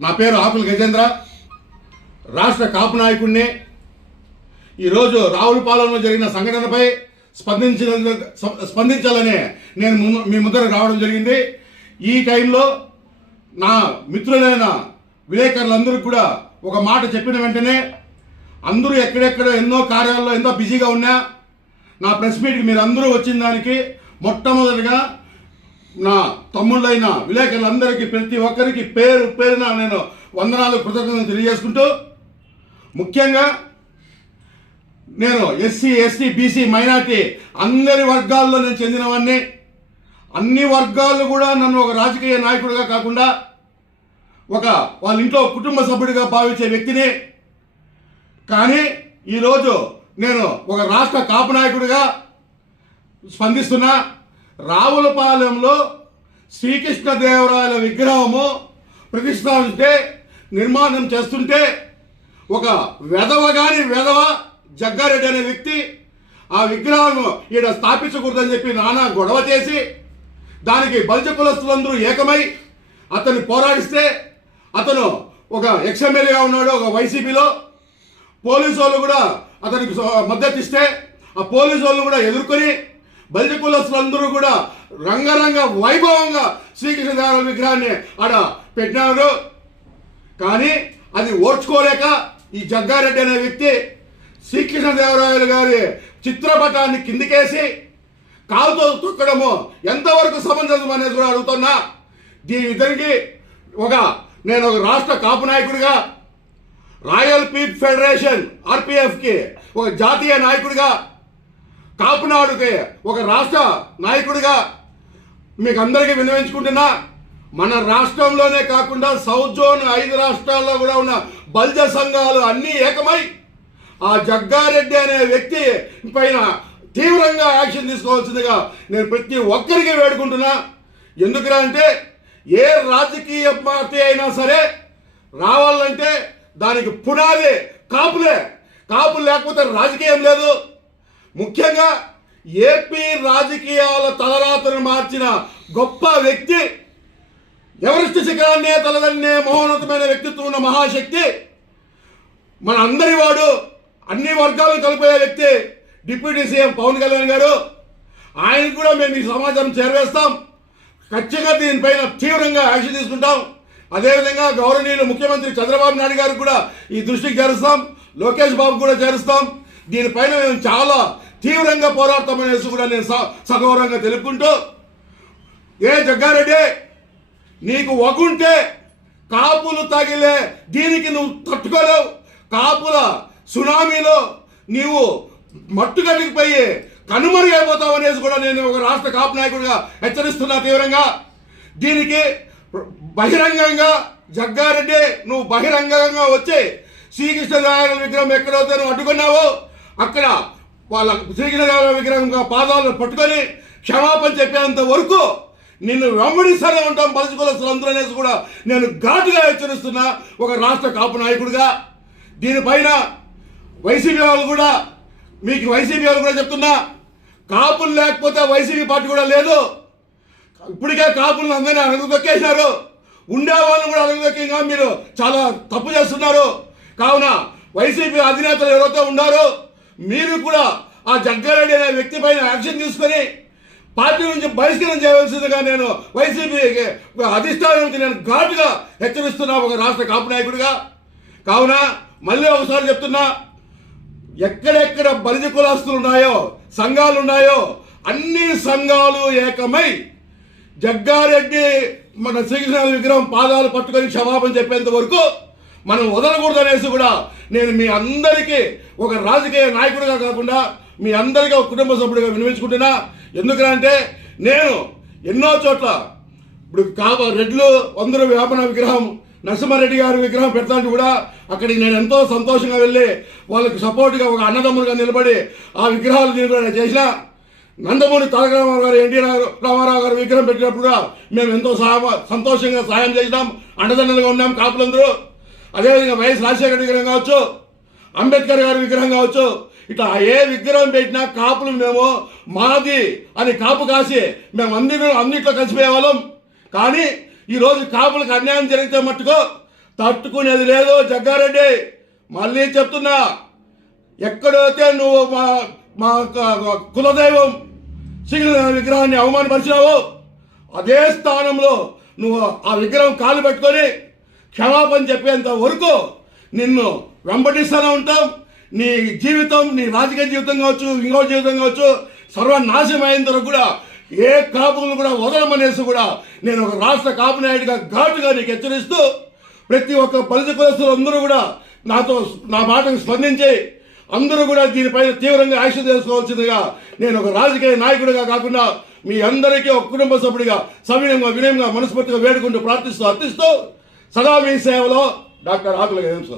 నా పేరు ఆకుల గజేంద్ర. రాష్ట్ర కాపు నాయకుడిని ఈరోజు రావులపాలెంలో జరిగిన సంఘటనపై స్పందించిన స్పందించాలని నేను ము- మీ ముందర రావడం జరిగింది. ఈ టైంలో నా మిత్రులైన విలేకరులందరికీ కూడా ఒక మాట చెప్పిన వెంటనే అందరూ ఎక్కడెక్కడ ఎన్నో కార్యాల్లో ఎంతో బిజీగా ఉన్నా నా ప్రెస్ మీట్కి మీరు అందరూ వచ్చిన దానికి మొట్టమొదటిగా నా తమ్ముళ్ళైన విలేకరులందరికీ ప్రతి ఒక్కరికి పేరు పేరున నేను వందనాలు కృతజ్ఞతలు తెలియజేసుకుంటూ ముఖ్యంగా నేను ఎస్సీ ఎస్టీ బీసీ మైనార్టీ అందరి వర్గాల్లో నేను చెందినవాడిని అన్ని వర్గాలు కూడా నన్ను ఒక రాజకీయ నాయకుడిగా కాకుండా ఒక వాళ్ళ ఇంట్లో కుటుంబ సభ్యుడిగా భావించే వ్యక్తిని. కానీ ఈరోజు నేను ఒక రాష్ట్ర కాపు నాయకుడిగా స్పందిస్తున్నా. రావులపాలెంలో శ్రీకృష్ణదేవరాయల విగ్రహము ప్రతిష్టాపిస్తే నిర్మాణం చేస్తుంటే ఒక వెధవ గాని వెధవ జగ్గారెడ్డి అనే వ్యక్తి ఆ విగ్రహం ఈడ స్థాపించకూడదని చెప్పి నానా గొడవ చేసి దానికి బలిజ కులస్తులందరూ ఏకమై అతన్ని పోరాడిస్తే అతను ఒక ఎక్స్ఎమ్మెల్యేగా ఉన్నాడు ఒక వైసీపీలో. పోలీసు వాళ్ళు కూడా అతనికి మద్దతు ఇస్తే ఆ పోలీసు వాళ్ళు కూడా ఎదుర్కొని బలిజ కులస్తులందరూ కూడా రంగరంగ వైభవంగా శ్రీకృష్ణదేవరాయల విగ్రహాన్ని ఆడ పెట్టినారు. కానీ అది ఓర్చుకోలేక ఈ జగ్గారెడ్డి అనే వ్యక్తి శ్రీకృష్ణదేవరాయలు గారి చిత్రపటాన్ని కిందికేసి కాలుతో తొక్కడము ఎంతవరకు సమంజసం అనేది కూడా అడుగుతున్నా. దీని ఇద్దరికి ఒక నేను ఒక రాష్ట్ర కాపు నాయకుడిగా రాయల్ పీప్ ఫెడరేషన్ ఆర్పిఎఫ్కి ఒక జాతీయ నాయకుడిగా కాపునాడుకి ఒక రాష్ట్ర నాయకుడిగా మీకు అందరికీ వినియోగించుకుంటున్నా మన రాష్ట్రంలోనే కాకుండా సౌత్ జోన్ ఐదు రాష్ట్రాల్లో కూడా ఉన్న బల్జ సంఘాలు అన్నీ ఏకమై ఆ జగ్గారెడ్డి అనే వ్యక్తి పైన తీవ్రంగా యాక్షన్ తీసుకోవాల్సిందిగా నేను ప్రతి ఒక్కరికి వేడుకుంటున్నా. ఎందుకురా అంటే ఏ రాజకీయ పార్టీ అయినా సరే రావాలంటే దానికి పునాది కాపులే. కాపులు లేకపోతే రాజకీయం లేదు. ముఖ్యంగా ఏపీ రాజకీయాల తలరాతను మార్చిన గొప్ప వ్యక్తి ఎవరెస్ట్ శిఖరాన్నే తలదన్నే మహోన్నతమైన వ్యక్తిత్వం ఉన్న మహాశక్తి మన అందరి వాడు అన్ని వర్గాలను కలిపే వ్యక్తి డిప్యూటీ సీఎం పవన్ కళ్యాణ్ గారు. ఆయన కూడా మేము ఈ సమాచారం చేరవేస్తాం. ఖచ్చితంగా దీనిపైన తీవ్రంగా యాక్షన్ తీసుకుంటాం. అదేవిధంగా గౌరవనీయులు ముఖ్యమంత్రి చంద్రబాబు నాయుడు గారికి కూడా ఈ దృష్టికి చేరుస్తాం. లోకేష్ బాబు కూడా చేరుస్తాం. దీనిపైన మేము చాలా తీవ్రంగా పోరాడతామనేసి కూడా నేను స- సగౌరవంగా తెలుపుకుంటూ ఏ జగ్గారెడ్డి నీకు వగుంటే కాపులు తగిలే దీనికి నువ్వు తట్టుకోలేవు. కాపుల సునామీలో నీవు మట్టుకట్టుకుపోయి కనుమరుగు అయిపోతావు అనేసి కూడా నేను ఒక రాష్ట్ర కాపు నాయకుడిగా హెచ్చరిస్తున్నా తీవ్రంగా. దీనికి బహిరంగంగా జగ్గారెడ్డి నువ్వు బహిరంగంగా వచ్చి శ్రీకృష్ణదేవరాయల విగ్రహం ఎక్కడైతే నువ్వు అడ్డుకున్నావో అక్కడ వాళ్ళ శ్రీకృష్ణదేవరాయల విగ్రహంగా పాదాలను పట్టుకొని క్షమాపణ చెప్పేంత వరకు నిన్ను వెంబడిస్తూనే ఉంటాం బలుచుకులస్తులందరూ అనేసి కూడా నేను ఘాటుగా హెచ్చరిస్తున్నా ఒక రాష్ట్ర కాపు నాయకుడిగా. దీనిపైన వైసీపీ వాళ్ళు కూడా మీకు వైసీపీ వాళ్ళు కూడా చెప్తున్నా కాపులు లేకపోతే వైసీపీ పార్టీ కూడా లేదు. ఇప్పటికే కాపులను అందరినీ అణగదొక్కేసినారు ఉండేవాళ్ళు కూడా అణగదొక్కిగా మీరు చాలా తప్పు చేస్తున్నారు. కావున వైసీపీ అధినేతలు ఎవరైతే ఉన్నారో మీరు కూడా ఆ జగ్గారెడ్డి అనే వ్యక్తి పైన యాక్షన్ తీసుకొని పార్టీ నుంచి బహిష్కరణ చేయవలసిందిగా నేను వైసీపీ అధిష్టానం నేను ఘాటుగా హెచ్చరిస్తున్నా ఒక రాష్ట్ర కాపు నాయకుడిగా. కావున మళ్ళీ ఒకసారి చెప్తున్నా ఎక్కడెక్కడ బలిజ కులాస్తులు ఉన్నాయో సంఘాలు ఉన్నాయో అన్ని సంఘాలు ఏకమై జగ్గారెడ్డి మన శ్రీకృష్ణ విగ్రహం పాదాలు పట్టుకొని క్షమాపణ చెప్పేంత వరకు మనం వదలకూడదు అనేసి కూడా నేను మీ అందరికీ ఒక రాజకీయ నాయకుడిగా కాకుండా మీ అందరికీ ఒక కుటుంబ సభ్యుడిగా వినిపించుకుంటున్నా ఎందుకంటే నేను ఎన్నో చోట్ల ఇప్పుడు కాబ రెడ్లు వందరు వేపన విగ్రహం నరసింహారెడ్డి గారి విగ్రహం పెడతాంటే కూడా అక్కడికి నేను ఎంతో సంతోషంగా వెళ్ళి వాళ్ళకి సపోర్ట్గా ఒక అన్నదమ్ములుగా నిలబడి ఆ విగ్రహాలు నిలబడి చేసిన నందమూరి తారక రామారావు గారు ఎన్టీ రామారావు గారు విగ్రహం పెట్టినప్పుడు కూడా మేము ఎంతో సహాయ సంతోషంగా సహాయం చేసినాం. అండదండలుగా ఉన్నాం కాపులందరూ. అదేవిధంగా వైఎస్ రాజశేఖర విగ్రహం కావచ్చు అంబేద్కర్ గారి విగ్రహం కావచ్చు ఇట్లా ఏ విగ్రహం పెట్టినా కాపులు మేము మాది అని కాపు కాసి మేము అందరూ అన్నిట్లో కలిసిపోయే వాళ్ళం. కానీ ఈరోజు కాపులకు అన్యాయం జరిగితే మట్టుకు తట్టుకునేది లేదు జగ్గారెడ్డి. మళ్ళీ చెప్తున్నా ఎక్కడైతే నువ్వు మా మా కులదైవం సింగిల్ విగ్రహాన్ని అవమానపరిచినావు అదే స్థానంలో నువ్వు ఆ విగ్రహం కాలు పెట్టుకొని క్షమాపణ చెప్పేంత వరకు నిన్ను వెంబడిస్తూనే ఉంటాం. నీ జీవితం నీ రాజకీయ జీవితం కావచ్చు ఇంకో జీవితం కావచ్చు సర్వనాశనం అయిన తర్వాత కూడా ఏ కాపులను కూడా వదలమనేసి కూడా నేను ఒక రాష్ట్ర కాపు నాయుడిగా ఘాటుగా నీకు హెచ్చరిస్తూ ప్రతి ఒక్క బలిత కులస్తులు అందరూ కూడా నాతో నా మాటకు స్పందించి అందరూ కూడా దీనిపైన తీవ్రంగా యాక్షన్ చేసుకోవాల్సిందిగా నేను ఒక రాజకీయ నాయకుడిగా కాకుండా మీ అందరికీ ఒక కుటుంబ సభ్యుడిగా సవినయంగా వినయంగా మనస్ఫూర్తిగా వేడుకుంటూ ప్రార్థిస్తూ అర్థిస్తూ సదా మీ సేవలో డాక్టర్ ఆకుల గణేశ్